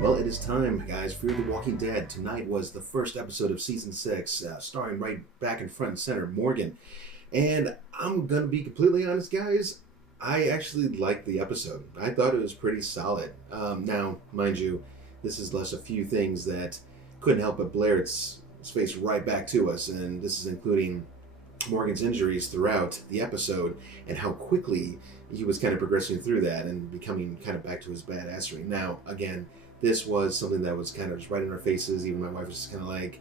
Well, it is time, guys, for The Walking Dead. Tonight was the first episode of Season 6, starring right back in front and center, Morgan. And I'm going to be completely honest, guys, I actually liked the episode. I thought it was pretty solid. Now, mind you, this is less a few things that couldn't help but blare its face right back to us, and this is including Morgan's injuries throughout the episode and how quickly he was kind of progressing through that and becoming kind of back to his badassery. Now, again, this was something that was kind of just right in our faces. Even my wife was just kind of like,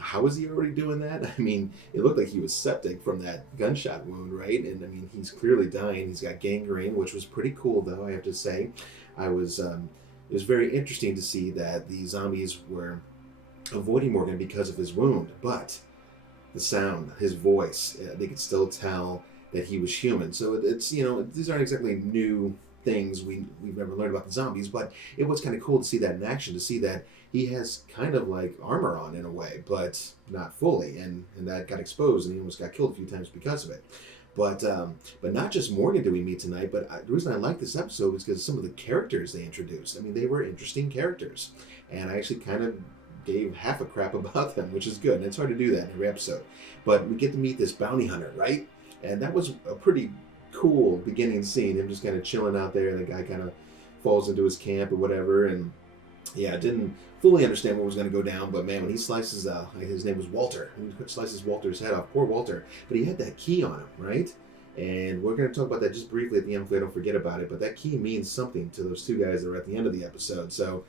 how is he already doing that? I mean, it looked like he was septic from that gunshot wound, right? And I mean, he's clearly dying. He's got gangrene, which was pretty cool, though, I have to say. It was very interesting to see that the zombies were avoiding Morgan because of his wound, but the sound, his voice, they could still tell that he was human. So it's, these aren't exactly new things we've never learned about the zombies, but it was kind of cool to see that in action, to see that he has kind of like armor on in a way, but not fully, and that got exposed, and he almost got killed a few times because of it. But not just Morgan do we meet tonight, but the reason I like this episode is because some of the characters they introduced. I mean, they were interesting characters, and I actually kind of gave half a crap about them, which is good, and it's hard to do that in every episode. But we get to meet this bounty hunter, right? And that was a pretty cool beginning scene, him just kind of chilling out there, and the guy kind of falls into his camp or whatever, and yeah, didn't fully understand what was going to go down, but man, when he slices, his name was Walter, he slices Walter's head off, poor Walter, but he had that key on him, right? And we're going to talk about that just briefly at the end, hopefully I don't forget about it, but that key means something to those two guys that are at the end of the episode, so,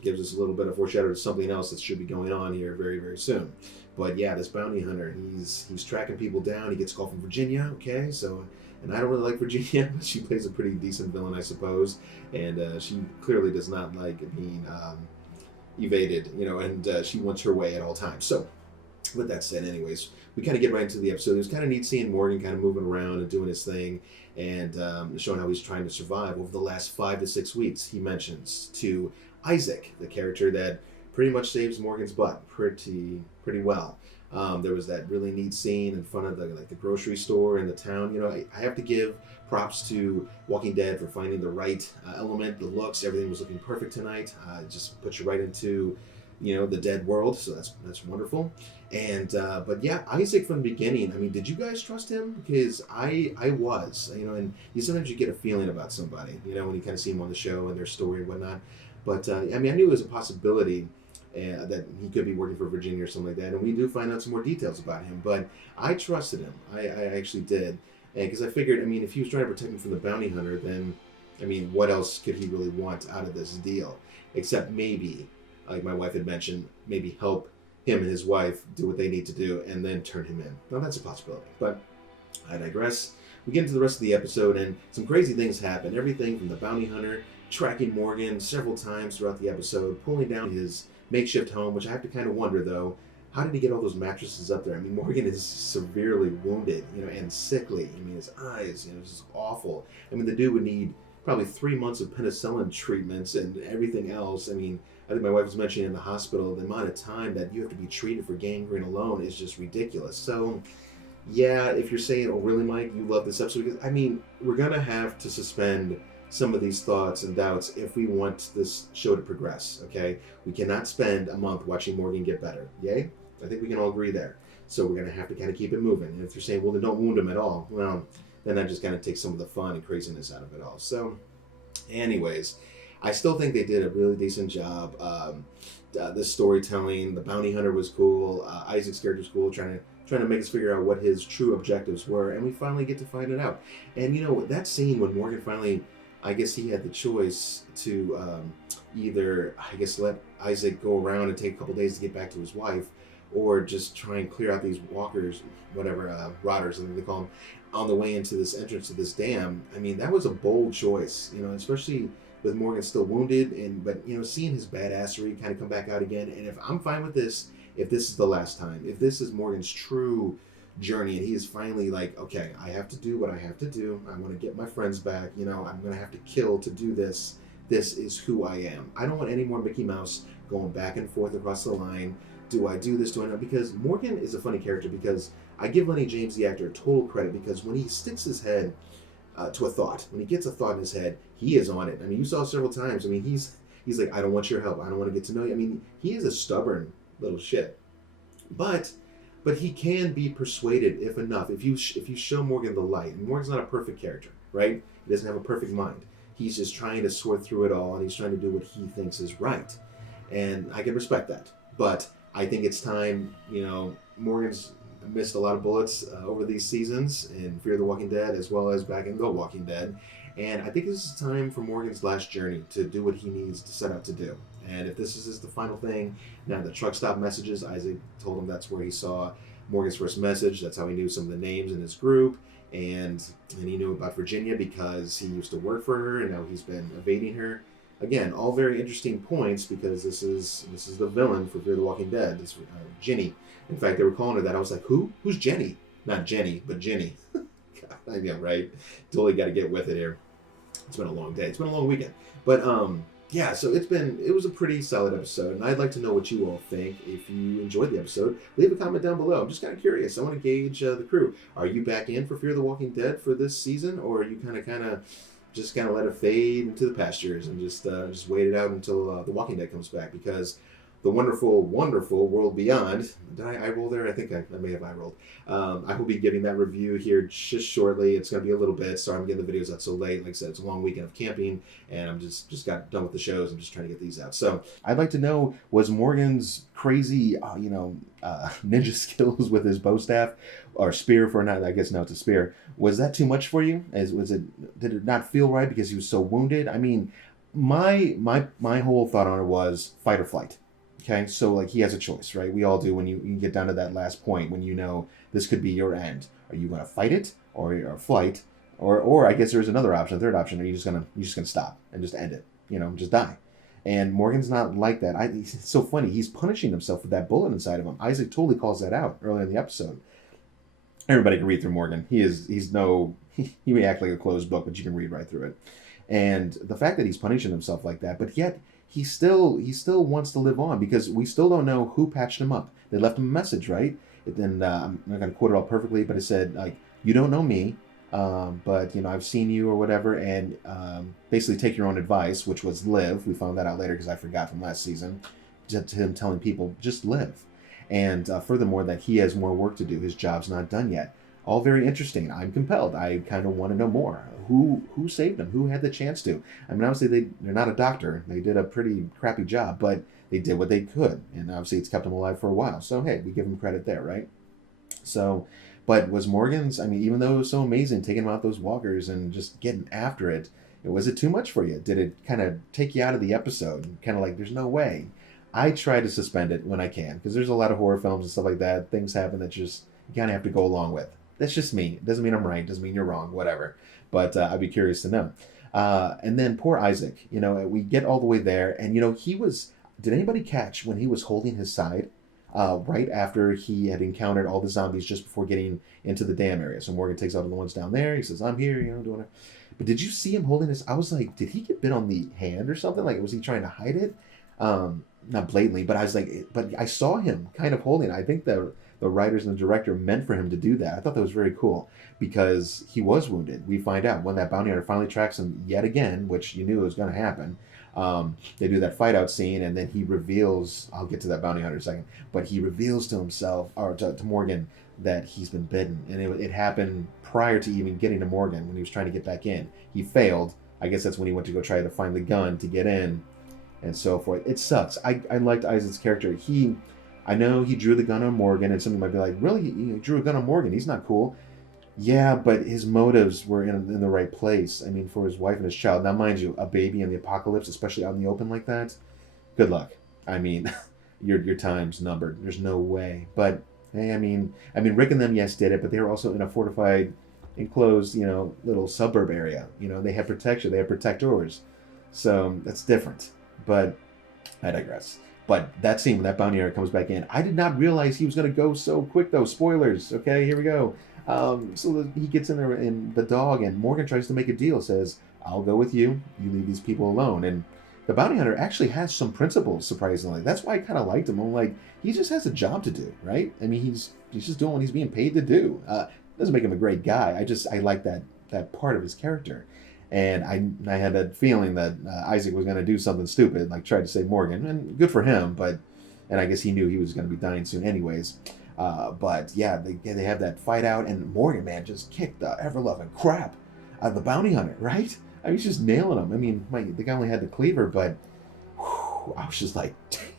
gives us a little bit of foreshadow to something else that should be going on here very, very soon. But yeah, this bounty hunter, he's tracking people down, he gets called from Virginia, okay, so, and I don't really like Virginia, but she plays a pretty decent villain, I suppose. And she clearly does not like being evaded, and she wants her way at all times. So, with that said, anyways, we kind of get right into the episode. It was kind of neat seeing Morgan kind of moving around and doing his thing and showing how he's trying to survive over the last 5 to 6 weeks. He mentions to Isaac, the character that pretty much saves Morgan's butt pretty well. There was that really neat scene in front of the grocery store in the town. I have to give props to Walking Dead for finding the right element, the looks, everything was looking perfect tonight. It just puts you right into, the dead world, so that's wonderful. And but yeah, Isaac from the beginning. I mean, did you guys trust him? Because I was, and sometimes you get a feeling about somebody, when you kind of see him on the show and their story and whatnot. But I knew it was a possibility. That he could be working for Virginia or something like that, and we do find out some more details about him, but I trusted him. I actually did, because I figured, if he was trying to protect him from the bounty hunter, then, what else could he really want out of this deal? Except maybe, like my wife had mentioned, maybe help him and his wife do what they need to do, and then turn him in. Now, that's a possibility, but I digress. We get into the rest of the episode, and some crazy things happen. Everything from the bounty hunter tracking Morgan several times throughout the episode, pulling down his makeshift home, which I have to kind of wonder, though, how did he get all those mattresses up there? Morgan is severely wounded, and sickly. His eyes, it's just awful. The dude would need probably 3 months of penicillin treatments and everything else. I think my wife was mentioning in the hospital, the amount of time that you have to be treated for gangrene alone is just ridiculous. So, yeah, if you're saying, oh, really, Mike, you love this episode? Because, we're going to have to suspend some of these thoughts and doubts if we want this show to progress, okay? We cannot spend a month watching Morgan get better, yay? I think we can all agree there. So we're going to have to kind of keep it moving. And if you're saying, well, then don't wound him at all, well, then that just kind of takes some of the fun and craziness out of it all. So, anyways, I still think they did a really decent job. The storytelling, the bounty hunter was cool. Isaac's character was cool, trying to make us figure out what his true objectives were, and we finally get to find it out. And, that scene when Morgan finally, I guess he had the choice to either, let Isaac go around and take a couple days to get back to his wife, or just try and clear out these walkers, whatever, rotters, I think they call them, on the way into this entrance to this dam. That was a bold choice, especially with Morgan still wounded, but seeing his badassery kind of come back out again. And if I'm fine with this, if this is the last time, if this is Morgan's true journey and he is finally like, okay, I have to do what I have to do. I want to get my friends back. I'm going to have to kill to do this. this is who I am. I don't want any more Mickey Mouse going back and forth across the line. Do I do this? Do I not? Because Morgan is a funny character, because I give Lenny James, the actor, total credit, because when he sticks his head to a thought, when he gets a thought in his head, he is on it. I mean, you saw several times. I mean, he's like, I don't want your help. I don't want to get to know you. I mean, he is a stubborn little shit. But he can be persuaded if enough. If you show Morgan the light, and Morgan's not a perfect character, right? He doesn't have a perfect mind. He's just trying to sort through it all, and he's trying to do what he thinks is right. And I can respect that. But I think it's time, Morgan's missed a lot of bullets over these seasons in Fear the Walking Dead, as well as back in The Walking Dead. And I think this is time for Morgan's last journey to do what he needs to set out to do. And if this is the final thing, now the truck stop messages, Isaac told him that's where he saw Morgan's first message. That's how he knew some of the names in his group. And he knew about Virginia because he used to work for her, and now he's been evading her. Again, all very interesting points, because this is the villain for Fear the Walking Dead. This Ginny. In fact, they were calling her that. I was like, who? Who's Jenny? Not Jenny, but Ginny. God, I know, right? Totally got to get with it here. It's been a long day. It's been a long weekend. But yeah, so it was a pretty solid episode, and I'd like to know what you all think. If you enjoyed the episode, leave a comment down below. I'm just kind of curious. I want to gauge the crew. Are you back in for Fear the Walking Dead for this season, or are you kind of just let it fade into the pastures and just wait it out until The Walking Dead comes back? Because the wonderful, wonderful World Beyond. Did I eye roll there? I think I may have eye rolled. I will be giving that review here just shortly. It's going to be a little bit. Sorry I'm getting the videos out so late. Like I said, it's a long weekend of camping, and I'm just got done with the shows. I'm just trying to get these out. So I'd like to know, was Morgan's crazy, ninja skills with his bow staff, or spear for not, I guess now it's a spear, was that too much for you? Did it not feel right because he was so wounded? I mean, my whole thought on it was fight or flight. Okay, so he has a choice, right? We all do when you get down to that last point when you know this could be your end. Are you going to fight it, or flight, or I guess there's another option, third option. Are you just gonna stop and just end it? Just die. And Morgan's not like that. It's so funny. He's punishing himself with that bullet inside of him. Isaac totally calls that out earlier in the episode. Everybody can read through Morgan. He may act like a closed book, but you can read right through it. And the fact that he's punishing himself like that, but yet he still wants to live on, because we still don't know who patched him up. They left him a message, right? And I'm not going to quote it all perfectly, but it said, you don't know me, but I've seen you or whatever, and basically take your own advice, which was live. We found that out later because I forgot from last season. To him telling people, just live. And furthermore, that he has more work to do. His job's not done yet. All very interesting. I'm compelled. I kind of want to know more. Who saved him? Who had the chance to? I mean, obviously they're not a doctor. They did a pretty crappy job, but they did what they could, and obviously it's kept him alive for a while. So hey, we give him credit there, right? So, but was Morgan's? I mean, even though it was so amazing taking him out those walkers and just getting after it, was it too much for you? Did it kind of take you out of the episode? Kind of like, there's no way. I try to suspend it when I can, because there's a lot of horror films and stuff like that. Things happen that just you kind of have to go along with. That's just me. It doesn't mean I'm right. Doesn't mean you're wrong. Whatever. But I'd be curious to know. And then poor Isaac. We get all the way there, and he was. Did anybody catch when he was holding his side right after he had encountered all the zombies just before getting into the dam area? So Morgan takes out the ones down there. He says, "I'm here," doing it. But did you see him holding his? I was like, did he get bit on the hand or something? Like, was he trying to hide it? Not blatantly, but I was like, but I saw him kind of holding it. I think the writers and the director meant for him to do that. I thought that was very cool, because he was wounded. We find out when that bounty hunter finally tracks him yet again, which you knew was going to happen. They do that fight out scene, and then he reveals, I'll get to that bounty hunter in a second, but he reveals to himself, or to Morgan, that he's been bitten. And it happened prior to even getting to Morgan when he was trying to get back in. He failed. I guess that's when he went to go try to find the gun to get in and so forth. It sucks. I liked Isaac's character. I know he drew the gun on Morgan, and somebody might be like, really? He drew a gun on Morgan? He's not cool. Yeah, but his motives were in the right place. I mean, for his wife and his child. Now, mind you, a baby in the apocalypse, especially out in the open like that, good luck. I mean, your time's numbered. There's no way. But, hey, I mean, Rick and them, yes, did it, but they were also in a fortified, enclosed, little suburb area. They had protection. They had protectors. So, that's different. But I digress. But that scene when that bounty hunter comes back in, I did not realize he was going to go so quick, though. Spoilers. Okay, here we go. So he gets in there, and the dog, and Morgan tries to make a deal. Says, I'll go with you. You leave these people alone. And the bounty hunter actually has some principles, surprisingly. That's why I kind of liked him. I'm like, he just has a job to do, right? I mean, he's just doing what he's being paid to do. Doesn't make him a great guy. I like that part of his character. And I had a feeling that Isaac was going to do something stupid, like try to save Morgan. And good for him, and I guess he knew he was going to be dying soon anyways. But yeah, they have that fight out, and Morgan, man, just kicked the ever-loving crap out of the bounty hunter, right? I mean, he's just nailing him. I mean, the guy only had the cleaver, but whew, I was just like,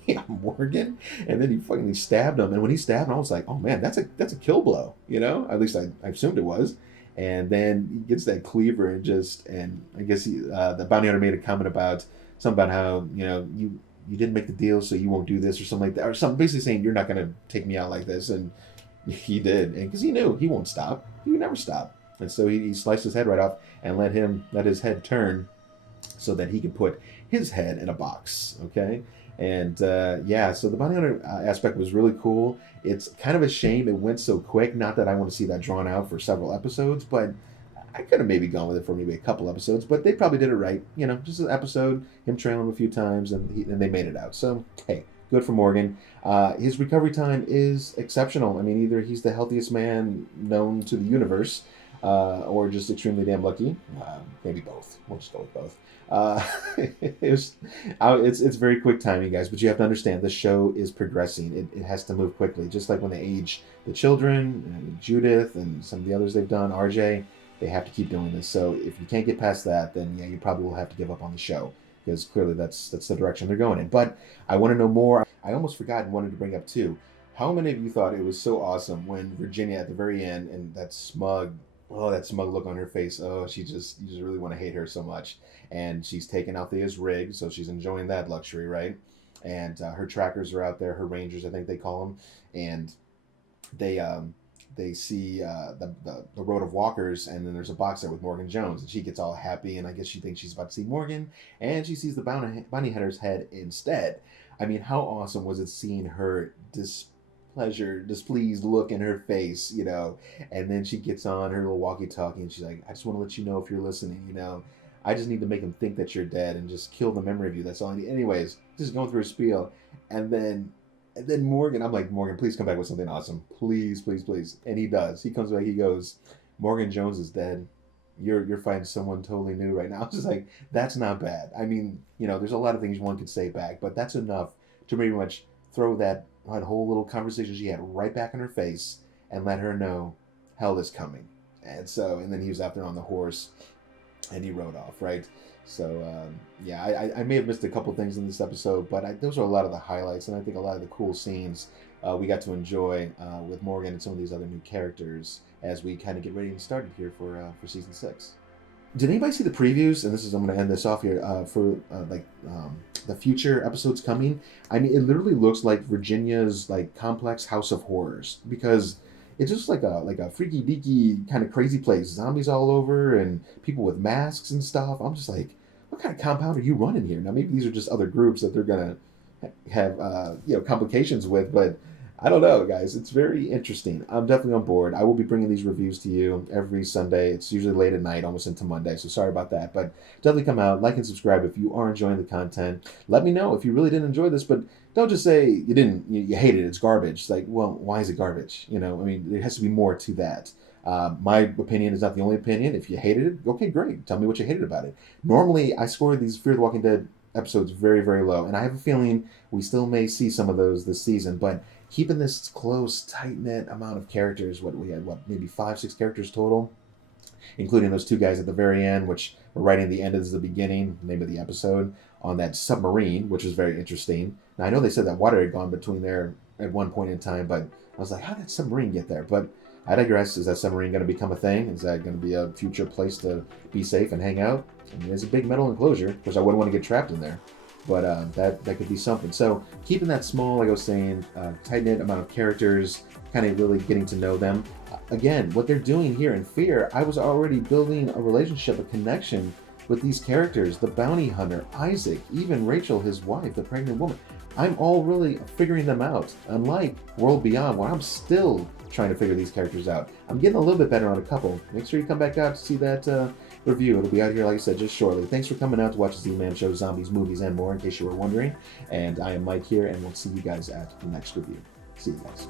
damn, Morgan. And then he stabbed him, and when he stabbed him, I was like, oh man, that's a kill blow, you know? At least I assumed it was. And then he gets that cleaver and I guess the bounty hunter made a comment about something about how, you know, you didn't make the deal, so you won't do this or something like that, or something basically saying you're not going to take me out like this. And he did, and because he knew he won't stop, he would never stop. And so he sliced his head right off and let his head turn so that he could put his head in a box. Okay. And yeah, so the bounty hunter aspect was really cool. It's kind of a shame it went so quick. Not that I want to see that drawn out for several episodes, but I could have maybe gone with it for maybe a couple episodes. But they probably did it right. You know, just an episode, him trailing him a few times, and they made it out. So, hey, good for Morgan. His recovery time is exceptional. I mean, either he's the healthiest man known to the universe, or just extremely damn lucky. Maybe both. We'll just go with both. It's very quick timing, guys, but you have to understand the show is progressing. It has to move quickly, just like when they age the children, Judith, and some of the others they've done, RJ. They have to keep doing this. So if you can't get past that, then yeah, you probably will have to give up on the show, because clearly that's the direction they're going in. But I want to know more. I almost forgot and wanted to bring up too. How many of you thought it was so awesome when Virginia at the very end, and that smug look on her face. Oh, you just really want to hate her so much. And she's taking Althea's rig, so she's enjoying that luxury, right? And her trackers are out there, her rangers, I think they call them, and they see the road of walkers, and then there's a box there with Morgan Jones, and she gets all happy, and I guess she thinks she's about to see Morgan, and she sees the bounty hunter's head instead. I mean, how awesome was it seeing her displeased look in her face, you know? And then she gets on her little walkie-talkie, and she's like, I just want to let you know if you're listening, you know? I just need to make him think that you're dead and just kill the memory of you. That's all I need. Anyways, just going through her spiel, and then Morgan, I'm like, Morgan, please come back with something awesome. Please, please, please. And he does. He comes back, he goes, Morgan Jones is dead. You're fighting someone totally new right now. I was just like, that's not bad. I mean, you know, there's a lot of things one could say back, but that's enough to pretty much throw that whole little conversation she had right back in her face and let her know hell is coming. And then he was out there on the horse and he rode off, right? So, yeah, I may have missed a couple things in this episode, but those are a lot of the highlights, and I think a lot of the cool scenes we got to enjoy with Morgan and some of these other new characters as we kind of get ready and started here for season 6. Did anybody see the previews? And I'm going to end this off here for the future episodes coming. I mean, it literally looks like Virginia's like complex house of horrors, because it's just like a freaky deaky kind of crazy place. Zombies all over and people with masks and stuff. I'm just like, what kind of compound are you running here? Now maybe these are just other groups that they're gonna have complications with, but I don't know, guys. It's very interesting. I'm definitely on board. I will be bringing these reviews to you every Sunday. It's usually late at night, almost into Monday, so sorry about that. But definitely come out, like and subscribe if you are enjoying the content. Let me know if you really didn't enjoy this, but don't just say you didn't, you hate it, it's garbage. It's like, well, why is it garbage? You know, I mean, there has to be more to that. My opinion is not the only opinion. If you hated it, okay, great. Tell me what you hated about it. Normally, I score these Fear the Walking Dead episodes very, very low, and I have a feeling we still may see some of those this season, but keeping this close, tight-knit amount of characters, we had maybe 5-6 characters total, including those two guys at the very end, which were right in the end as the beginning, name of the episode, on that submarine, which was very interesting. Now, I know they said that water had gone between there at one point in time, but I was like, how did that submarine get there? But I digress. Is that submarine going to become a thing? Is that going to be a future place to be safe and hang out? I mean, it's a big metal enclosure. Of course, I wouldn't want to get trapped in there, but that could be something. So keeping that small, like I was saying, tight-knit amount of characters, kind of really getting to know them. Again, what they're doing here in Fear, I was already building a relationship, a connection with these characters. The bounty hunter, Isaac, even Rachel, his wife, the pregnant woman. I'm all really figuring them out. Unlike World Beyond, where I'm still trying to figure these characters out. I'm getting a little bit better on a couple. Make sure you come back out to see that review. It'll be out here, like I said, just shortly. Thanks for coming out to watch the Z-Man Show, zombies, movies, and more, in case you were wondering. And I am Mike here, and we'll see you guys at the next review. See you guys.